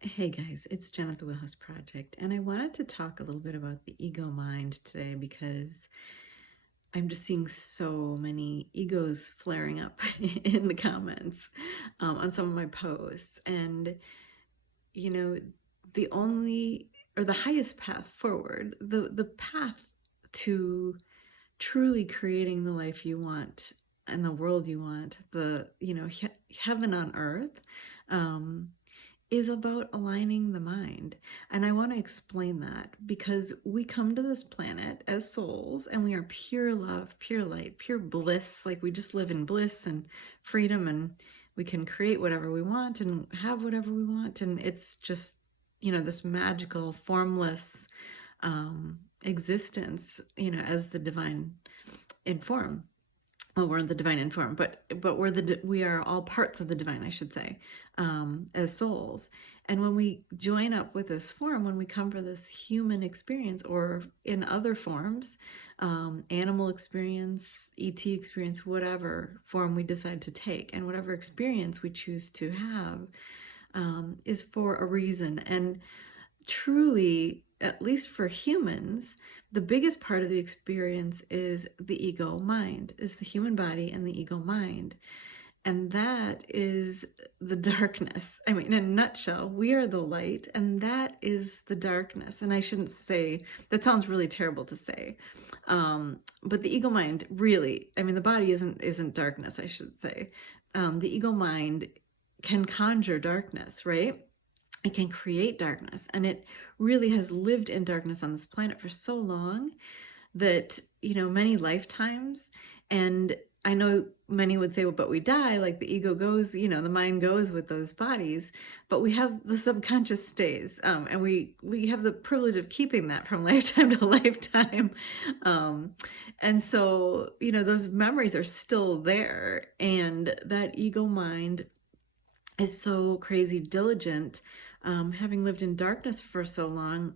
Hey guys, it's Jen at the Wheelhouse Project, and I wanted to talk a little bit about the ego mind today because I'm just seeing so many egos flaring up in the comments on some of my posts. And, you know, the only or the highest path forward, the path to truly creating the life you want and the world you want, heaven on earth. Um, is about aligning the mind. And I want to explain that because we come to this planet as souls and we are pure love, pure light, pure bliss. Like we just live in bliss and freedom, and we can create whatever we want and have whatever we want. And it's just, this magical, formless existence, as the divine in form. Well, we're the divine in form, but we are all parts of the divine, I should say, as souls. And when we join up with this form, when we come for this human experience, or in other forms, animal experience, ET experience, whatever form we decide to take, and whatever experience we choose to have, is for a reason. And truly, at least for humans, the biggest part of the experience is the ego mind, is the human body and the ego mind. And that is the darkness. I mean, in a nutshell, we are the light, and that is the darkness. And I shouldn't say, that sounds really terrible to say. But the ego mind really, I mean, the body isn't darkness, I should say. The ego mind can conjure darkness, right? It can create darkness, and it really has lived in darkness on this planet for so long that, many lifetimes. And I know many would say, well, but we die, like the ego goes, the mind goes with those bodies, but we have the subconscious stays, and we have the privilege of keeping that from lifetime to lifetime. And so, those memories are still there, and that ego mind is so crazy diligent, having lived in darkness for so long,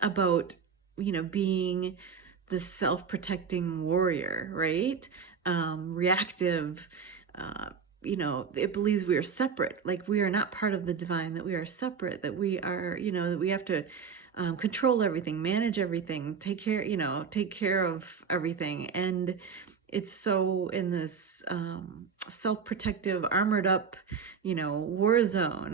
about, being the self-protecting warrior, right? Reactive, it believes we are separate, like we are not part of the divine, that we are separate, that we are, that we have to control everything, manage everything, take care of everything. And it's so in this self-protective, armored up, war zone,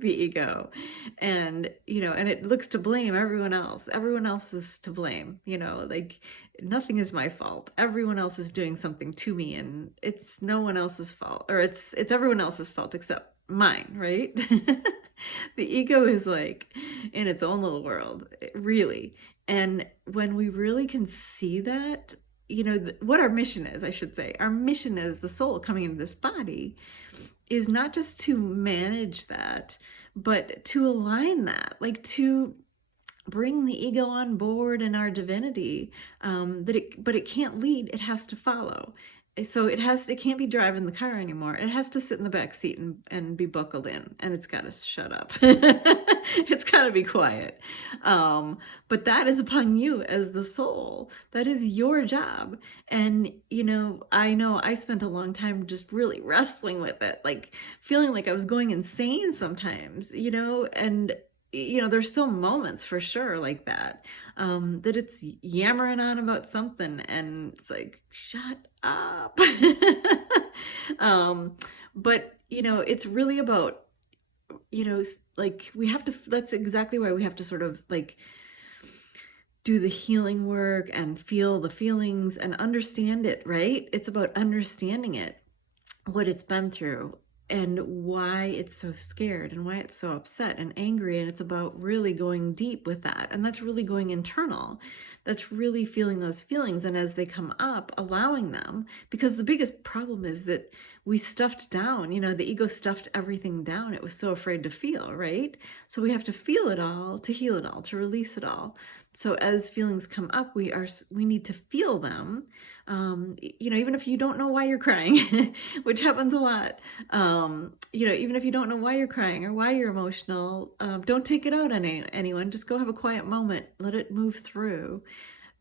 the ego. And, and it looks to blame everyone else. Everyone else is to blame, like nothing is my fault. Everyone else is doing something to me, and it's no one else's fault, or it's everyone else's fault except mine, right? The ego is like in its own little world, really. And when we really can see that, what our mission is, I should say, our mission as the soul coming into this body is not just to manage that, but to align that, like to bring the ego on board in our divinity, but it can't lead, it has to follow. So it can't be driving the car anymore. It has to sit in the back seat and be buckled in, and it's got to shut up. It's got to be quiet. But that is upon you as the soul. That is your job. And, I know I spent a long time just really wrestling with it, like feeling like I was going insane sometimes, and there's still moments for sure like that, that it's yammering on about something and it's like, shut up. But, it's really about, like we have to, that's exactly why we have to sort of like do the healing work and feel the feelings and understand it, right? It's about understanding it, what it's been through, and why it's so scared and why it's so upset and angry. And it's about really going deep with that. And that's really going internal. That's really feeling those feelings. And as they come up, allowing them, because the biggest problem is that we stuffed down, the ego stuffed everything down. It was so afraid to feel, right? So we have to feel it all to heal it all, to release it all. So as feelings come up, we need to feel them, even if you don't know why you're crying, which happens a lot. Even if you don't know why you're crying or why you're emotional, don't take it out on anyone. Just go have a quiet moment, let it move through.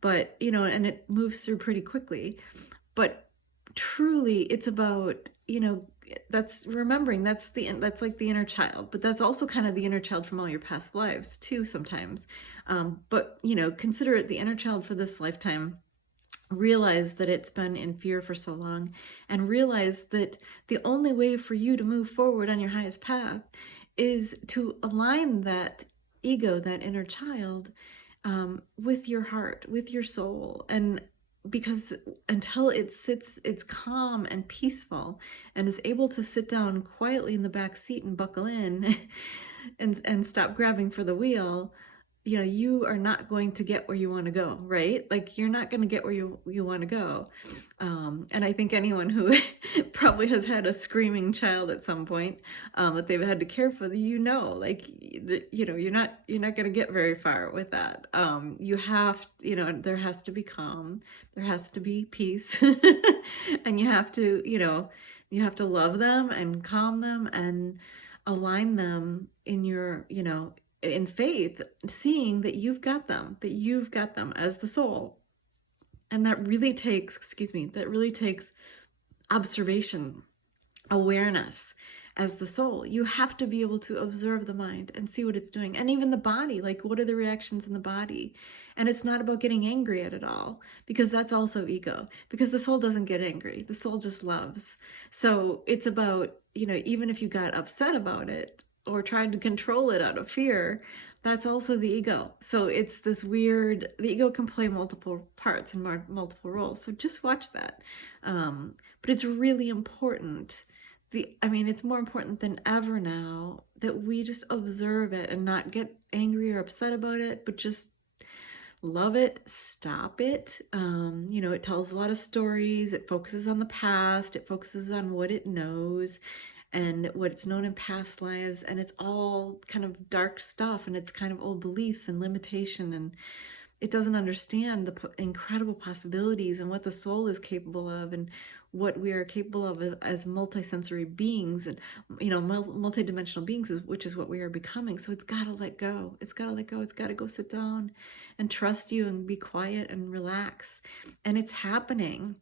But, and it moves through pretty quickly. But truly, it's about, that's remembering that's like the inner child, but that's also kind of the inner child from all your past lives too sometimes. But consider it the inner child for this lifetime. Realize that it's been in fear for so long, and realize that the only way for you to move forward on your highest path is to align that ego, that inner child, with your heart, with your soul. And because until it's calm and peaceful and is able to sit down quietly in the back seat and buckle in and stop grabbing for the wheel, you are not going to get where you want to go, right? Like, you're not going to get where you want to go. And I think anyone who probably has had a screaming child at some point, that they've had to care for, like, you're not going to get very far with that. You have, there has to be calm, there has to be peace, and you have to love them and calm them and align them in your, in faith, seeing that you've got them as the soul. And that really takes, observation, awareness as the soul. You have to be able to observe the mind and see what it's doing. And even the body, like, what are the reactions in the body? And it's not about getting angry at it all, because that's also ego, because the soul doesn't get angry. The soul just loves. So it's about, even if you got upset about it or tried to control it out of fear, that's also the ego. So it's this weird, the ego can play multiple parts and multiple roles. So just watch that. But it's really important. It's more important than ever now that we just observe it and not get angry or upset about it, but just love it, stop it. It tells a lot of stories. It focuses on the past. It focuses on what it knows and what it's known in past lives. And it's all kind of dark stuff, and it's kind of old beliefs and limitation, and it doesn't understand the incredible possibilities and what the soul is capable of, and what we are capable of as multisensory beings, and multidimensional beings, which is what we are becoming. So it's got to let go. It's got to let go. It's got to go sit down and trust you and be quiet and relax. And it's happening,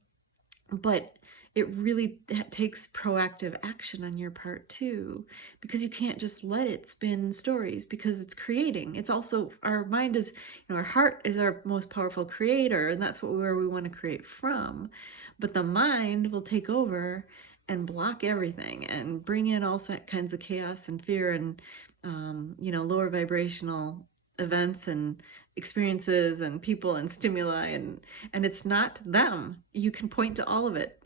but it really takes proactive action on your part too, because you can't just let it spin stories, because it's creating. It's also, our mind is, our heart is our most powerful creator, and that's where we want to create from. But the mind will take over and block everything and bring in all kinds of chaos and fear and lower vibrational events and experiences and people and stimuli, and it's not them. You can point to all of it.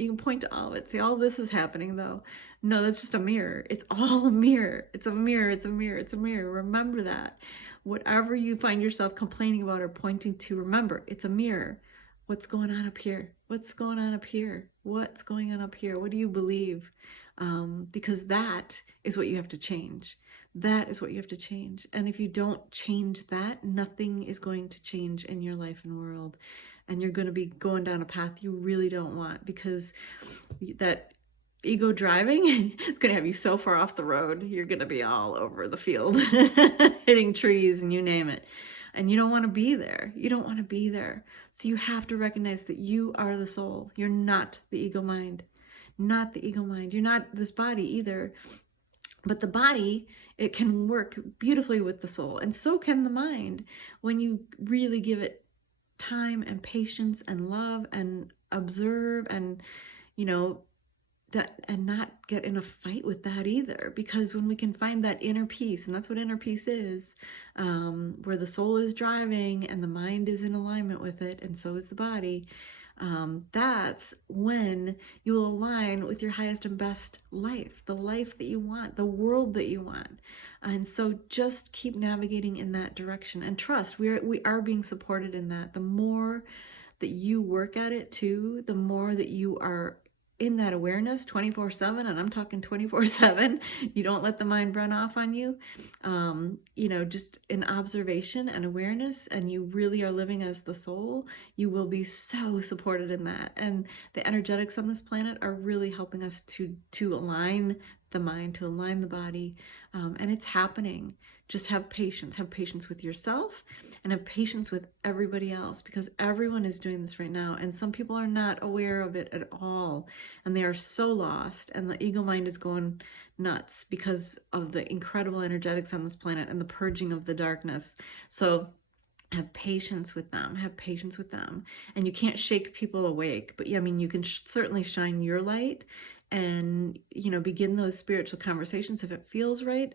See, all this is happening though. No, that's just a mirror. It's all a mirror. It's a mirror. It's a mirror. It's a mirror. Remember that. Whatever you find yourself complaining about or pointing to, remember, it's a mirror. What's going on up here? What's going on up here? What's going on up here? What do you believe? Because that is what you have to change. That is what you have to change. And if you don't change that, nothing is going to change in your life and world. And you're going to be going down a path you really don't want, because that ego driving is going to have you so far off the road. You're going to be all over the field, hitting trees and you name it. And you don't want to be there. You don't want to be there. So you have to recognize that you are the soul. You're not the ego mind. Not the ego mind. You're not this body either. But the body, it can work beautifully with the soul, and so can the mind when you really give it time and patience and love and observe and, and not get in a fight with that either. Because when we can find that inner peace, and that's what inner peace is, where the soul is driving and the mind is in alignment with it, and so is the body, that's when you will align with your highest and best life, the life that you want, the world that you want. And so just keep navigating in that direction and trust we are being supported in that. The more that you work at it too, the more that you are in that awareness 24/7, and I'm talking 24/7. You don't let the mind run off on you. Just in observation and awareness, and you really are living as the soul, you will be so supported in that. And the energetics on this planet are really helping us to align the mind, to align the body, and it's happening. Just have patience with yourself, and have patience with everybody else, because everyone is doing this right now, and some people are not aware of it at all, and they are so lost, and the ego mind is going nuts because of the incredible energetics on this planet and the purging of the darkness. So have patience with them, have patience with them. And you can't shake people awake, but yeah, I mean, you can certainly shine your light and, begin those spiritual conversations if it feels right,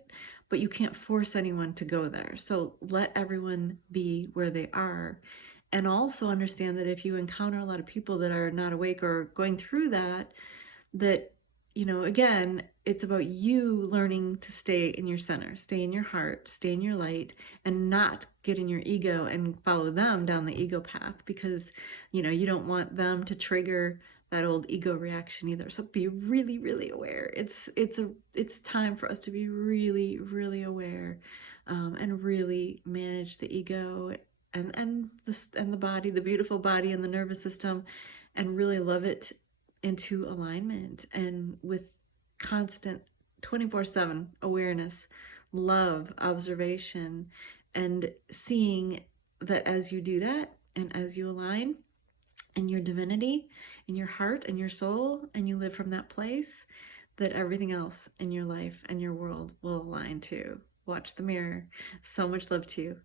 but you can't force anyone to go there. So let everyone be where they are. And also understand that if you encounter a lot of people that are not awake or going through that, again, it's about you learning to stay in your center, stay in your heart, stay in your light, and not get in your ego and follow them down the ego path, because, you don't want them to trigger that old ego reaction either. So be really, really aware. It's time for us to be really, really aware, and really manage the ego and the body, the beautiful body and the nervous system, and really love it into alignment and with constant 24/7 awareness, love, observation, and seeing that as you do that and as you align in your divinity, in your heart and your soul, and you live from that place, that everything else in your life and your world will align too. Watch the mirror. So much love to you.